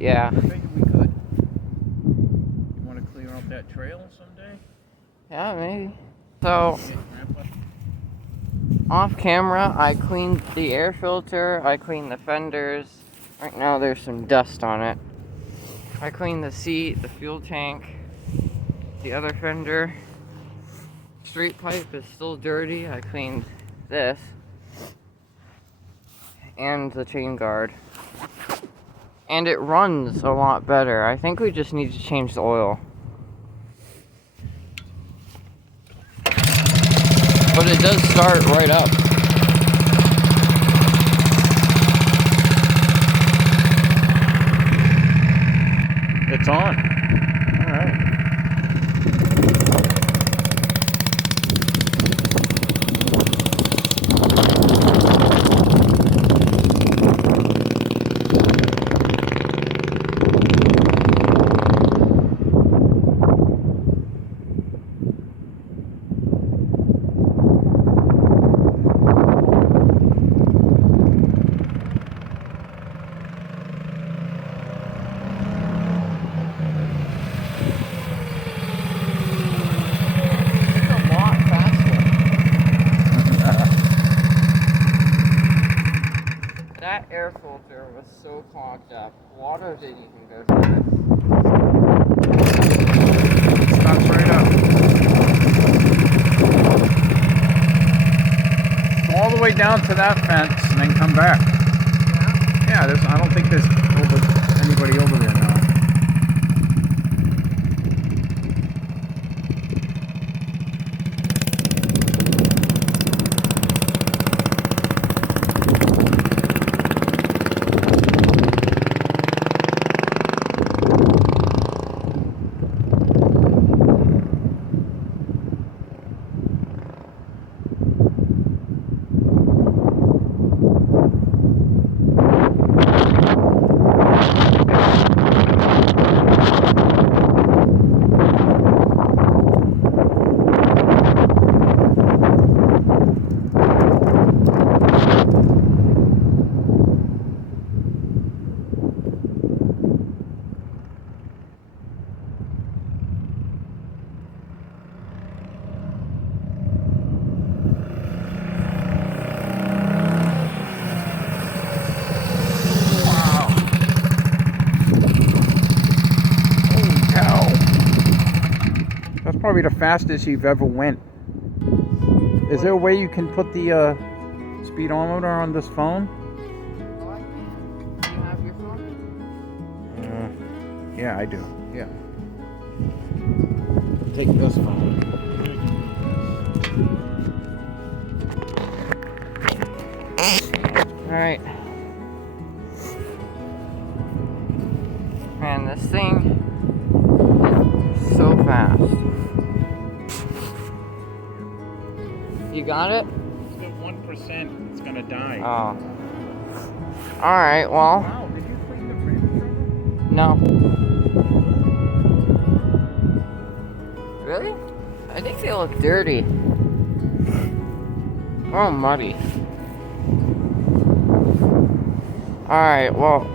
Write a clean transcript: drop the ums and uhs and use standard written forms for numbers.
Yeah. I figured we could. You want to clear up that trail someday? Yeah, maybe. So, off camera, I cleaned the air filter, I cleaned the fenders. Right now there's some dust on it. I cleaned the seat, the fuel tank, the other fender. Street pipe is still dirty. I cleaned this. And the chain guard. And it runs a lot better. I think we just need to change the oil. But it does start right up. It's on. All right. That air filter was so clogged up. Water didn't even go through it. Stops right up. Go all the way down to that fence and then come back. Yeah, I don't think there's anybody over there now. That's probably the fastest you've ever went. Is there a way you can put the speedometer on this phone? What? Do you have your phone? Yeah, I do. Yeah. Take this phone. Alright. Man, this thing is so fast. You got it? It's got 1%. It's gonna die. Oh. Alright, well. Wow, did you clean the frame? No. Really? I think they look dirty. Or muddy. Alright, well.